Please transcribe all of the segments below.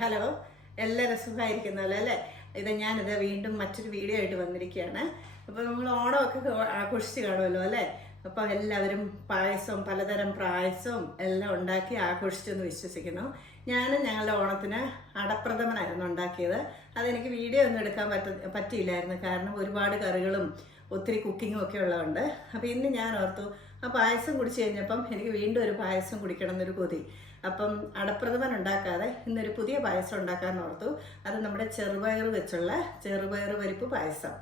Hello, എല്ലാവരും സുഖമായിരിക്കുന്നല്ലോ അല്ലേ? ഞാനിത് വീണ്ടും മറ്റൊരു വീഡിയോ ആയിട്ട് വന്നിരിക്കുകയാണ്. അപ്പോൾ നമ്മൾ ഓണമൊക്കെ ആഘോഷിച്ച് കാണുമല്ലോ അല്ലേ? അപ്പോൾ എല്ലാവരും പായസവും പലതരം പായസവും എല്ലാം ഉണ്ടാക്കി ആഘോഷിച്ചെന്ന് വിശ്വസിക്കുന്നു. ഞാനും ഞങ്ങളുടെ ഓണത്തിന് അടപ്രഥമനായിരുന്നു ഉണ്ടാക്കിയത്. അതെനിക്ക് വീഡിയോ ഒന്നും എടുക്കാൻ പറ്റിയില്ലായിരുന്നു, കാരണം ഒരുപാട് കറികളും ഒത്തിരി കുക്കിങ്ങും ഒക്കെ ഉള്ളതുകൊണ്ട്. അപ്പോൾ ഇന്ന് ഞാൻ ഓർത്തു, ആ പായസം കുടിച്ച് കഴിഞ്ഞപ്പം എനിക്ക് വീണ്ടും ഒരു പായസം കുടിക്കണം എന്നൊരു കൊതി. അപ്പം അടപ്രഥമൻ ഉണ്ടാക്കാതെ ഇന്നൊരു പുതിയ പായസം ഉണ്ടാക്കാമെന്ന് ഓർത്തു. അത് നമ്മുടെ ചെറുപയർ വെച്ചുള്ള ചെറുപയർ പരിപ്പ് പായസം.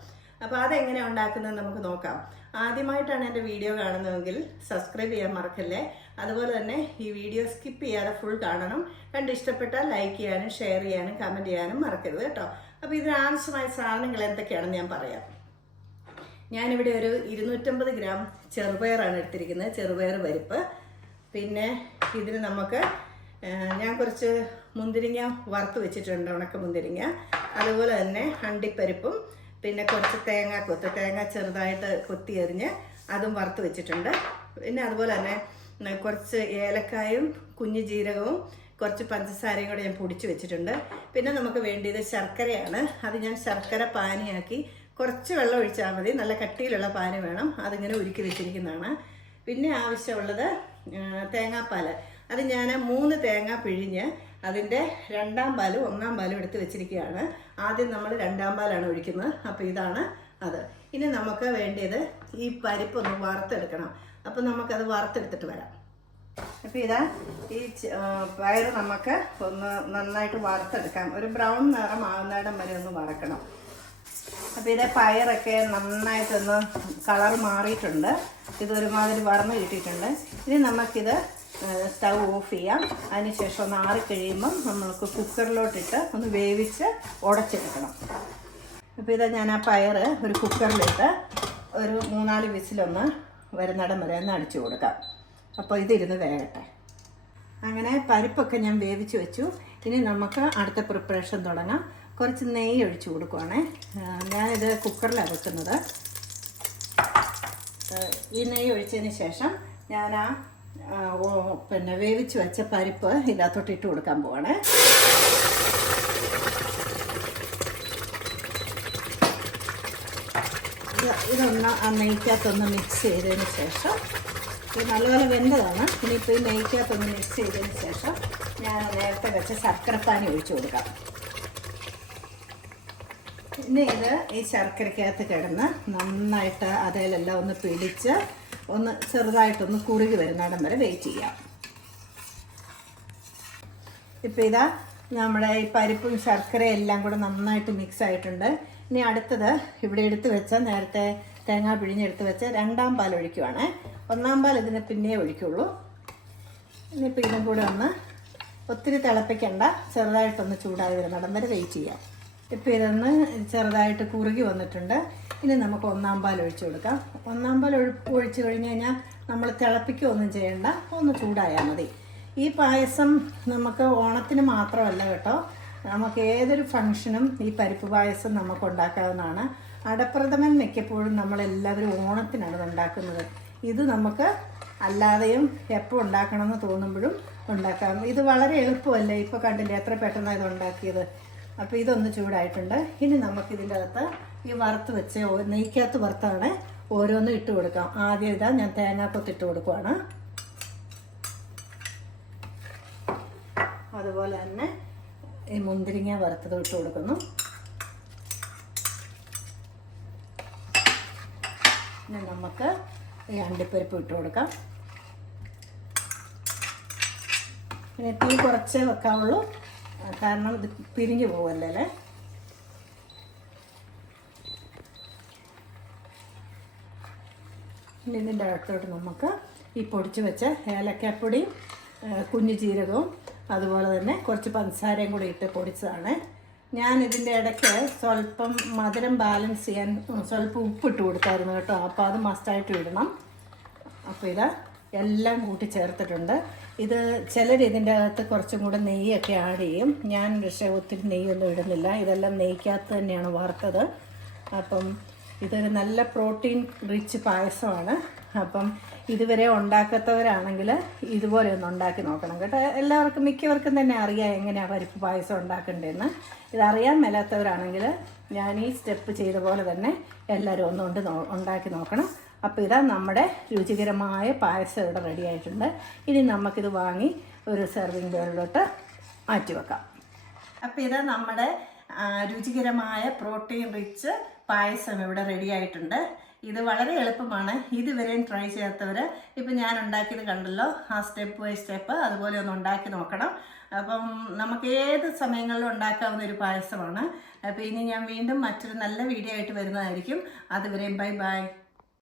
അപ്പോൾ അതെങ്ങനെയാണ് ഉണ്ടാക്കുന്നത് നമുക്ക് നോക്കാം. ആദ്യമായിട്ടാണ് എൻ്റെ വീഡിയോ കാണുന്നതെങ്കിൽ സബ്സ്ക്രൈബ് ചെയ്യാൻ മറക്കല്ലേ. അതുപോലെ തന്നെ ഈ വീഡിയോ സ്കിപ്പ് ചെയ്യാതെ ഫുൾ കാണണം. കണ്ട് ഇഷ്ടപ്പെട്ടാൽ ലൈക്ക് ചെയ്യാനും ഷെയർ ചെയ്യാനും കമൻറ്റ് ചെയ്യാനും മറക്കരുത് കേട്ടോ. അപ്പോൾ ഇതിന് ആവശ്യമായ സാധനങ്ങൾ എന്തൊക്കെയാണെന്ന് ഞാൻ പറയാം. ഞാനിവിടെ ഒരു 250 ഗ്രാം ചെറുപയറാണ് എടുത്തിരിക്കുന്നത്, ചെറുപയർ പരിപ്പ്. പിന്നെ ഇതിന് നമുക്ക് ഞാൻ കുറച്ച് മുന്തിരിങ്ങ വറുത്ത് വെച്ചിട്ടുണ്ട്, ഉണക്ക മുന്തിരിങ്ങ. അതുപോലെ തന്നെ അണ്ടിപ്പരിപ്പും പിന്നെ കുറച്ച് തേങ്ങ ചെറുതായിട്ട് കൊത്തി എറിഞ്ഞ് അതും വറുത്ത് വെച്ചിട്ടുണ്ട്. പിന്നെ അതുപോലെ തന്നെ കുറച്ച് ഏലക്കായും കുഞ്ഞു ജീരകവും കുറച്ച് പഞ്ചസാരയും കൂടെ ഞാൻ പൊടിച്ച് വെച്ചിട്ടുണ്ട്. പിന്നെ നമുക്ക് വേണ്ടിയത് ശർക്കരയാണ്. അത് ഞാൻ ശർക്കര പാനിയാക്കി കുറച്ച് വെള്ളം ഒഴിച്ചാൽ മതി, നല്ല കട്ടിയിലുള്ള പാനി വേണം. അതിങ്ങനെ ഉരുക്കി വെച്ചിരിക്കുന്നതാണ്. പിന്നെ ആവശ്യമുള്ളത് തേങ്ങാപ്പാൽ. അത് ഞാൻ 3 തേങ്ങ പിഴിഞ്ഞ് അതിൻ്റെ 2ാം പാലും 1ാം പാലും എടുത്ത് വെച്ചിരിക്കുകയാണ്. ആദ്യം നമ്മൾ 2ാം പാലാണ് ഒഴിക്കുന്നത്. അപ്പോൾ ഇതാണ് അത്. ഇനി നമുക്ക് വേണ്ടിയത് ഈ പരിപ്പൊന്ന് വറുത്തെടുക്കണം. അപ്പോൾ നമുക്കത് വറുത്തെടുത്തിട്ട് വരാം. അപ്പോൾ ഇതാ ഈ പയർ നമുക്ക് ഒന്ന് നന്നായിട്ട് വറുത്തെടുക്കാം. ഒരു ബ്രൗൺ നിറം ആകുന്നിടം വരെ ഒന്ന് വറക്കണം. അപ്പോൾ ഇത് പയറൊക്കെ നന്നായിട്ടൊന്ന് കളർ മാറിയിട്ടുണ്ട്. ഇതൊരുമാതിരി വറന്ന് കിട്ടിയിട്ടുണ്ട്. ഇനി നമുക്കിത് സ്റ്റൗ ഓഫ് ചെയ്യാം. അതിനുശേഷം ഒന്ന് ആറിക്കഴിയുമ്പം നമ്മൾക്ക് കുക്കറിലോട്ടിട്ട് ഒന്ന് വേവിച്ച് ഉടച്ചെടുക്കണം. അപ്പോൾ ഇത് ഞാൻ ആ പയർ ഒരു കുക്കറിലിട്ട് ഒരു 3-4 വിസിലൊന്ന് വരുന്നിടം വരെ ഒന്ന് അടിച്ചു കൊടുക്കാം. അപ്പോൾ ഇതിരുന്ന് വേകട്ടെ. അങ്ങനെ പരിപ്പൊക്കെ ഞാൻ വേവിച്ച് വെച്ചു. ഇനി നമുക്ക് അടുത്ത പ്രിപ്പറേഷൻ തുടങ്ങാം. കുറച്ച് നെയ്യ് ഒഴിച്ചു കൊടുക്കുവാണേ. ഞാനിത് കുക്കറിലാണ് വെക്കുന്നത്. ഈ നെയ്യ് ഒഴിച്ചതിന് ശേഷം ഞാൻ പിന്നെ വേവിച്ച് വെച്ച പരിപ്പ് ഇതിനകത്തോട്ട് ഇട്ട് കൊടുക്കാൻ പോവാണേ. ഇതൊന്ന് ആ നെയ്ക്കകത്തൊന്ന് മിക്സ് ചെയ്തതിന് ശേഷം, ഇത് നല്ലപോലെ വെന്തതാണ്. ഇനിയിപ്പോൾ ഈ നെയ്ക്കകത്തൊന്ന് മിക്സ് ചെയ്തതിന് ശേഷം ഞാൻ നേരത്തെ വെച്ച ശർക്കരപ്പാനി ഒഴിച്ചു കൊടുക്കാം. ഇനി ഇത് ഈ ശർക്കരക്കകത്ത് കിടന്ന് നന്നായിട്ട് അതിലെല്ലാം ഒന്ന് പിടിച്ച് ഒന്ന് ചെറുതായിട്ടൊന്ന് കുറുകി വരുന്നിടം വരെ വെയിറ്റ് ചെയ്യാം. ഇപ്പോൾ ഇതാ നമ്മുടെ ഈ പരിപ്പും ശർക്കരയും എല്ലാം കൂടെ നന്നായിട്ട് മിക്സ് ആയിട്ടുണ്ട്. ഇനി അടുത്തത് ഇവിടെ എടുത്ത് വെച്ച നേരത്തെ തേങ്ങ പിഴിഞ്ഞെടുത്ത് വെച്ച 2ാം പാൽ ഒഴിക്കുവാണ്. 1ാം പാൽ ഇതിന് പിന്നെ ഒഴിക്കുള്ളൂ. ഇനിയിപ്പോൾ ഇതും കൂടെ ഒന്ന് ഒത്തിരി തിളപ്പിക്കണ്ട, ചെറുതായിട്ടൊന്ന് ചൂടായി വരുന്നിടം വരെ വെയിറ്റ് ചെയ്യാം. ഇപ്പോൾ ഇതൊന്ന് ചെറുതായിട്ട് കുറുകി വന്നിട്ടുണ്ട്. ഇനി നമുക്ക് 1ാം പാൽ ഒഴിച്ചു കൊടുക്കാം. 1ാം പാൽ ഒഴിച്ചു കഴിഞ്ഞ് കഴിഞ്ഞാൽ നമ്മൾ തിളപ്പിക്കുകയൊന്നും ചെയ്യണ്ട, ഒന്ന് ചൂടായാൽ മതി. ഈ പായസം നമുക്ക് ഓണത്തിന് മാത്രമല്ല കേട്ടോ, നമുക്ക് ഏതൊരു ഫംഗ്ഷനും ഈ പരിപ്പ് പായസം നമുക്ക് ഉണ്ടാക്കാവുന്നതാണ്. അടപ്രഥമൻ മിക്കപ്പോഴും നമ്മളെല്ലാവരും ഓണത്തിനാണ് ഇത് ഉണ്ടാക്കുന്നത്. ഇത് നമുക്ക് അല്ലാതെയും എപ്പോൾ ഉണ്ടാക്കണമെന്ന് തോന്നുമ്പോഴും ഉണ്ടാക്കാം. ഇത് വളരെ എളുപ്പമല്ലേ? ഇപ്പോൾ കണ്ടില്ലേ എത്ര പെട്ടെന്നാണ് ഇത് ഉണ്ടാക്കിയത്. അപ്പോൾ ഇതൊന്ന് ചൂടായിട്ടുണ്ട്. ഇനി നമുക്കിതിൻ്റെ അകത്ത് ഈ വറുത്ത് വെച്ച് നെയ്ക്കകത്ത് വറുത്താണ് ഓരോന്നും ഇട്ട് കൊടുക്കാം. ആദ്യം ഇതാ ഞാൻ തേങ്ങാക്കൊത്ത് ഇട്ട് കൊടുക്കുവാണ്. അതുപോലെ തന്നെ ഈ മുന്തിരിങ്ങ വറുത്തത് ഇട്ട് കൊടുക്കുന്നു. ഇനി നമുക്ക് ഈ അണ്ടിപ്പരിപ്പ് ഇട്ട് കൊടുക്കാം. പിന്നെ തീ കുറച്ചേ വെക്കാവുള്ളൂ, കാരണം ഇത് പിരിഞ്ഞു പോവല്ലേ. ഇനി ഇതിൻ്റെ അകത്തോട്ട് നമുക്ക് ഈ പൊടിച്ച് വെച്ച ഏലക്കാപ്പൊടിയും കുഞ്ഞു ജീരകവും അതുപോലെ തന്നെ കുറച്ച് പഞ്ചസാരയും കൂടി ഇട്ട് പൊടിച്ചതാണ്. ഞാൻ ഇതിൻ്റെ ഇടയ്ക്ക് സ്വല്പം മധുരം ബാലൻസ് ചെയ്യാൻ സ്വല്പം ഉപ്പിട്ട് കൊടുത്തായിരുന്നു കേട്ടോ. അപ്പോൾ അത് മസ്റ്റായിട്ട് ഇടണം. അപ്പോൾ ഇത് എല്ലാം കൂട്ടി ചേർത്തിട്ടുണ്ട്. ഇത് ചിലർ ഇതിൻ്റെ അകത്ത് കുറച്ചും കൂടെ നെയ്യൊക്കെ ആഡ് ചെയ്യും. ഞാൻ പക്ഷേ ഒത്തിരി നെയ്യൊന്നും ഇടുന്നില്ല. ഇതെല്ലാം നെയ്ക്കകത്ത് തന്നെയാണ് വറുത്തത്. അപ്പം ഇതൊരു നല്ല പ്രോട്ടീൻ റിച്ച് പായസമാണ്. അപ്പം ഇതുവരെ ഉണ്ടാക്കാത്തവരാണെങ്കിൽ ഇതുപോലെ ഒന്ന് ഉണ്ടാക്കി നോക്കണം കേട്ടോ. എല്ലാവർക്കും മിക്കവർക്കും തന്നെ അറിയാം എങ്ങനെയാണ് പരിപ്പ് പായസം ഉണ്ടാക്കേണ്ടതെന്ന്. ഇതറിയാൻ മേലാത്തവരാണെങ്കിൽ ഞാൻ ഈ സ്റ്റെപ്പ് ചെയ്ത പോലെ തന്നെ എല്ലാവരും ഒന്നുകൊണ്ട് ഉണ്ടാക്കി നോക്കണം. അപ്പോൾ ഇതാ നമ്മുടെ രുചികരമായ പായസം ഇവിടെ റെഡി ആയിട്ടുണ്ട്. ഇനി നമുക്കിത് വാങ്ങി ഒരു സെർവിങ് ബൗളിലോട്ട് മാറ്റി വെക്കാം. അപ്പോൾ ഇതാ നമ്മുടെ രുചികരമായ പ്രോട്ടീൻ റിച്ച് പായസം ഇവിടെ റെഡി ആയിട്ടുണ്ട്. ഇത് വളരെ എളുപ്പമാണ്. ഇതുവരെയും ട്രൈ ചെയ്യാത്തവർ ഇപ്പം ഞാൻ ഉണ്ടാക്കിയത് കണ്ടല്ലോ, ആ സ്റ്റെപ്പ് ബൈ സ്റ്റെപ്പ് അതുപോലെ ഒന്ന് ഉണ്ടാക്കി നോക്കണം. അപ്പം നമുക്ക് ഏത് സമയങ്ങളിലും ഉണ്ടാക്കാവുന്ന ഒരു പായസമാണ്. അപ്പോൾ ഇനി ഞാൻ വീണ്ടും മറ്റൊരു നല്ല വീഡിയോ ആയിട്ട് വരുന്നതായിരിക്കും. അതുവരെയും ബൈ ബൈ.